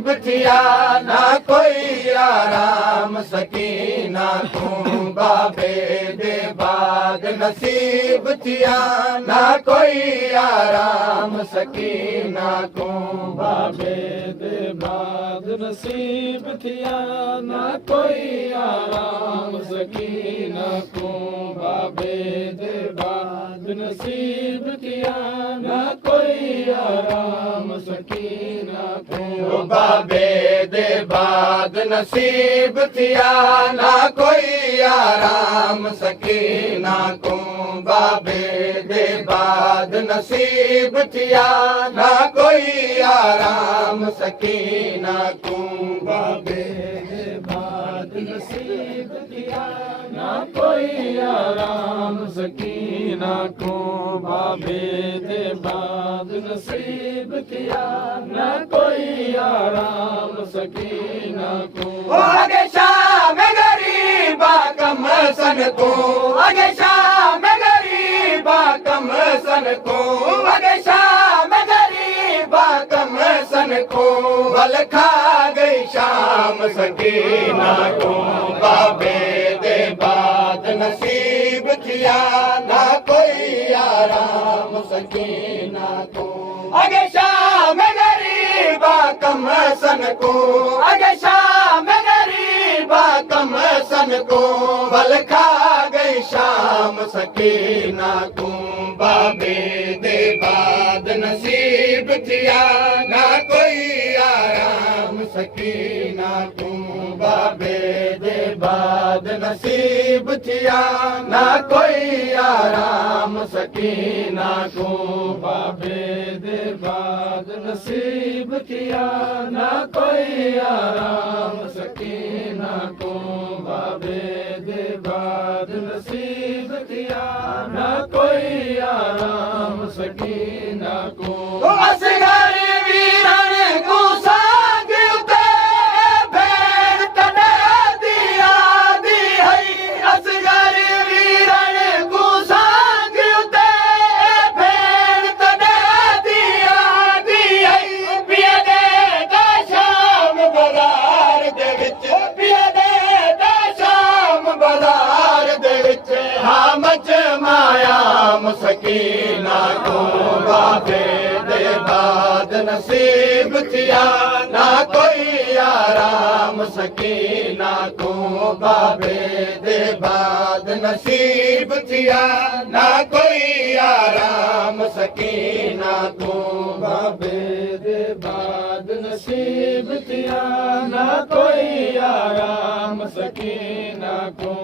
नसीब थिया ना कोई आराम सकीना तूं बाबे दे बाद नसीब थिया ना कोई आराम सकीना तूं बाबे दे बाद नसीब थिया ना कोई आराम सकीना तूं बाबे दे बाद नसीब थिया ना कोई आराम सकीना तूं बाबे दे बाद नसीब थिया ना कोई आराम सकीना तूं बाबे दे बाद नसीब थिया ना कोई आराम सकीना तूं बाबे दे बाद नसीब थिया ना कोई आराम सकीना तूं बाबे दे बाद नसीब थिया ना कोई आराम सकीना तूं आगे शाम गरीबा कम सन तू आगे शाम गरीबा कम सन तू आगे शाम गरीबा कम सन को वल खा गई शाम सकीना तू बाबे दे बाद नसीब थिया ना कोई आराम सकीना तू आगे शाम गरीबा कम सन को आगे शाम गरीबा कम सन को भल खा गई शाम सकीना तू बाबे दे बाद नसीब थिया ना कोई आराम सकीना तू बाबे दे बाद नसीब थिया ना कोई आराम सकीना तू बाबे दे बाद नसीब थिया ना कोई आराम सकीना तूं बाबे दे बाद नसीब थिया ना कोई आराम सकीना तूं असगर वीरन को सांग उते भेड़ कने दिया दी है असगर वीरन को सांग उते भेड़ कने दिया दी है पिया दे दा शाम बाजार दे विच पिया दे दा शाम बाजार दे विच हाँ मच माया सकीना को बाबे दे बाद नसीब थिया ना कोई आराम सकीना को बाबे दे बाद नसीब थिया ना कोई आराम सकीना को बाबे दे बाद नसीब थिया ना कोई आराम सकीना को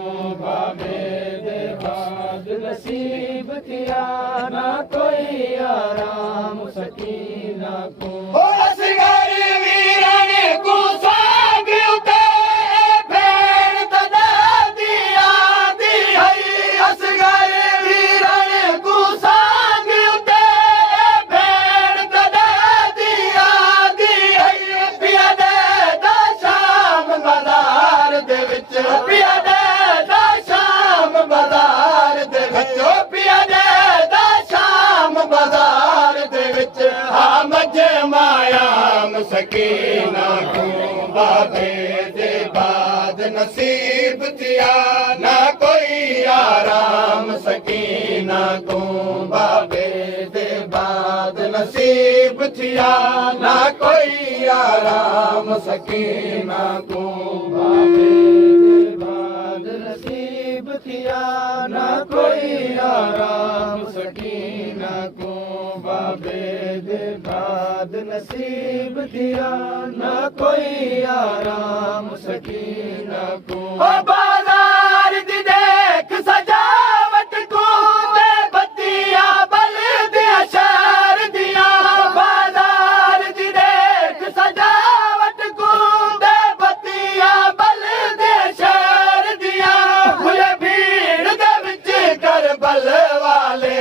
बाबे दे बाद नसीब थिया ना कोई आराम सकीना को असगर वीरन को सांग उते भेड़ तदा दिया दी है असगर वीरन को सांग उते भेड़ तदा दिया दी है पिया दे दा शाम बाजार दे विच पिया दे दा शाम बाजार दे विच पिया दे दा शाम बाजार दे विच हाँ मज मायाम सकीना को बाबे दे बाद नसीब थिया ना कोई आराम सकीना को बाबे दे बाद नसीब थिया ना कोई आराम सकीना को बाबे दे बाद नसीब थिया ना कोई आराम सकीना को बाबे दे बाद नसीब थिया ना कोई आराम सकीना को बाजार दी देख सजावट को दे बत्तियां बल दिया शहर दिया बाजार दी देख सजावट को दे बत्तियां बल दिया शहर दिया खुले भीड़ दे विच कर बल वाले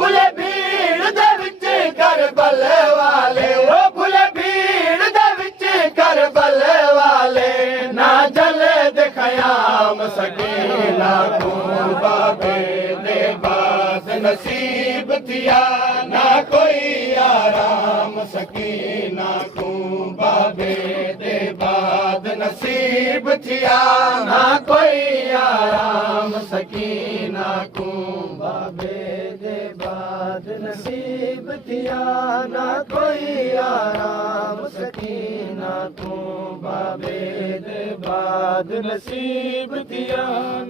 खुले भीड़ दे विच कर बल वाले खुले भीड़ दे विच कर बल वाले ना जल दिखायाम सकीना को बाबे दे बाद नसीब थिया ना कोई आराम सकीना को बाबे नसीब थिया ना कोई आराम सकीना को बाबे दे बाद नसीब थिया ना कोई आराम सकीना को बाबे दे बाद नसीब थिया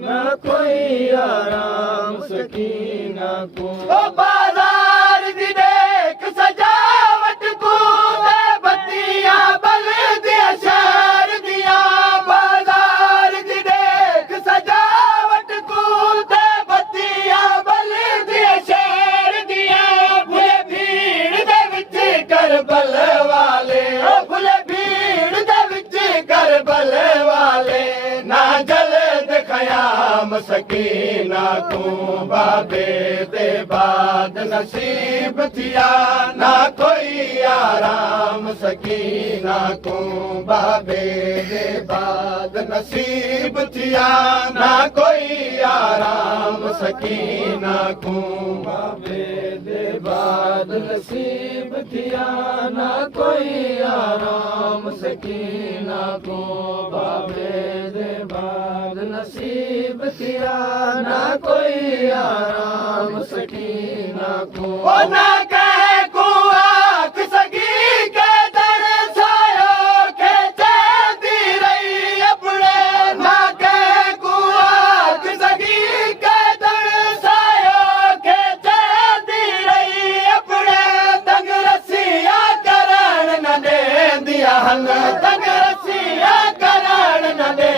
ना कोई आराम सकीना को ओ बाजार दी देख सजावट को ते बत्तियां बल दिया शहर दिया बाजार दी देख सजावट को ते बत्तियां बल दिया शहर दिया फुले भीड़ दे विच करबल वाले ओ फुले भीड़ दे विच करबल वाले ना जल्द खयाम सकीना को बाबे दे बाद नसीब थिया ना कोई आराम सकीना को बाबे दे बाद नसीब थिया ना कोई आराम सकीना को बाबे दे बाद नसीब थिया ना कोई आराम सकीना को बाबे दे बाद नसीब थिया ना कोई आराम सकीना को ओ ना कहे को आख सगी के दर सायो के चलती रही अपने ना कहे को आख सगी के दर सायो के चलती रही अपने तंग रसिया करण न दे दिया हन तंग रसिया करण न दे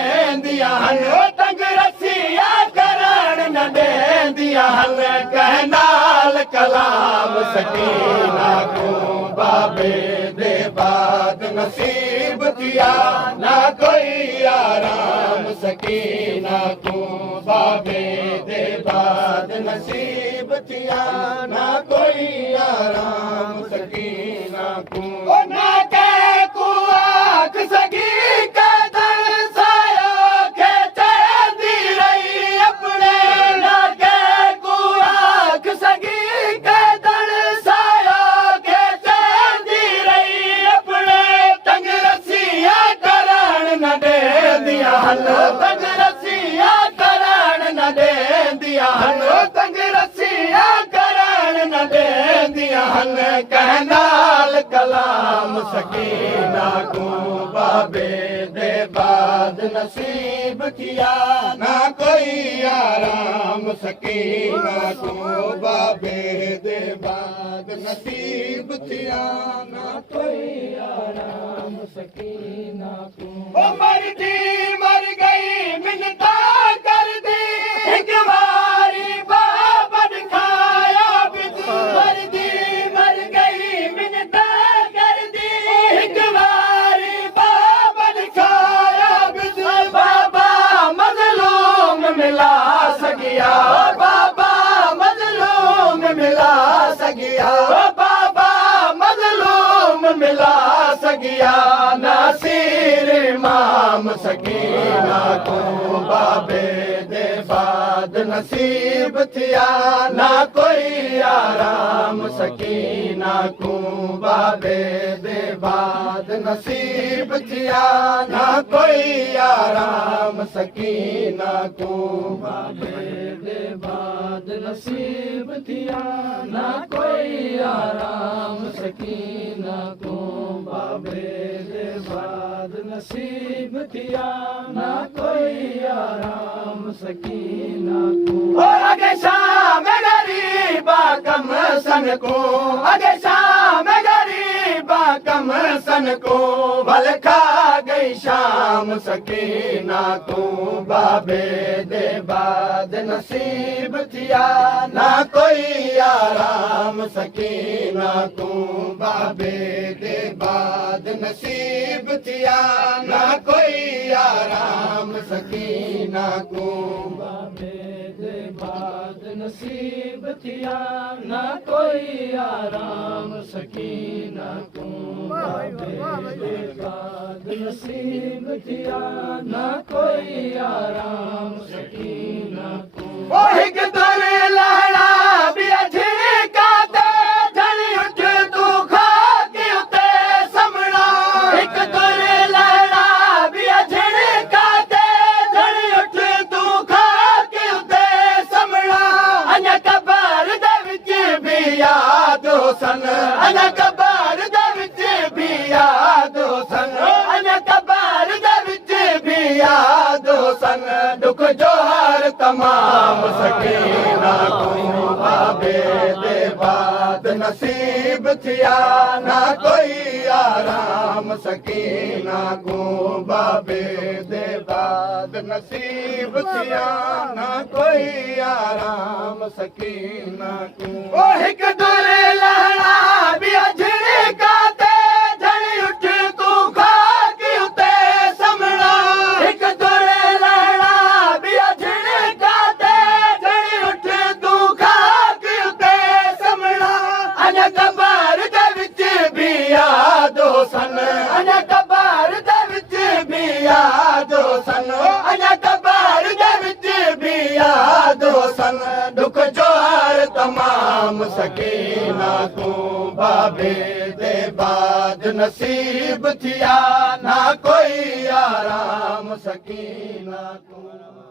दिया हन तंग रसिया करण न दे दिया हन कहनाल कलाम सकीना को बाबे दे बाद नसीब थिया ना कोई आराम सकीना को बाबे दे बाद नसीब थिया ना कोई आराम सकीना को ओ ना कह को आख सगी का दर सायो के चलती रही अपने ना कह को आख सगी के दर सायो के चलती रही अपने तंग रसिया करण न दे दिया हन तंग रसिया करण न दे दिया हन तंग रसिया करण न दे दिया हन कहनाल कलाम सकीना को बाबे दे बाद नसीब किया ना कोई आराम सकीना को बाबे दे बाद नसीब किया ना कोई आराम सकीना को ओ मर गई मिन्नता कर दी एक बारी बाबा दिखाया बिद मर गई मिन्नता कर दी एक बारी बाबा दिखाया बिद बाबा मजलूम मिला सकिया बाबा मजलूम मिला सकिया बाबा मजलूम मिला सकिया नासिर इमाम सकीना को बाबे दे बाद नसीब थिया ना कोई आराम सकीना को बाबे दे बाद नसीब थिया ना कोई आराम सकीना को बाबे दे बाद नसीब थिया ना कोई आराम सकीना को बाबे दे बाद नसीब थिया ना कोई आराम सकीना को ओ अगे शाम गरीबा कम सन को अगे शाम गरीबा कम सन को भल खा गई शाम सकीना को बाबे दे बाद नसीब थिया ना कोई आराम सकीना को बाबे दे बाद नसीब थिया ना कोई आराम सकीना को बाबे दे बाद नसीब थिया ना कोई आराम सकीना को बाबे दे बाद नसीब थिया ना कोई आराम सकीना को ओ हिक दर लहरा भी झिका ते झली उठ तू खा के उते समणा हिक दर लहरा भी तमाम सकीना को बाबे दे बाद नसीब थिया ना कोई आराम सकीना को बाबे दे बाद नसीब थिया ना कोई आराम सकीना को ओ हिक दुरे लहड़ा बिया झिड़का ते झड़ी उठ तू खाकी उते समणा हिक दुरे लहड़ा बिया झिड़का ते झड़ी उठ तू खाकी उते समणा अने कबर दे विच भी यादो सन अने कबर दे विच भी यादो सन अने कबर दे विच भी यादो सन दुख जोर तमाम सकीना तू बाबे दे बाद नसीब थिया ना कोई आराम सकीना तू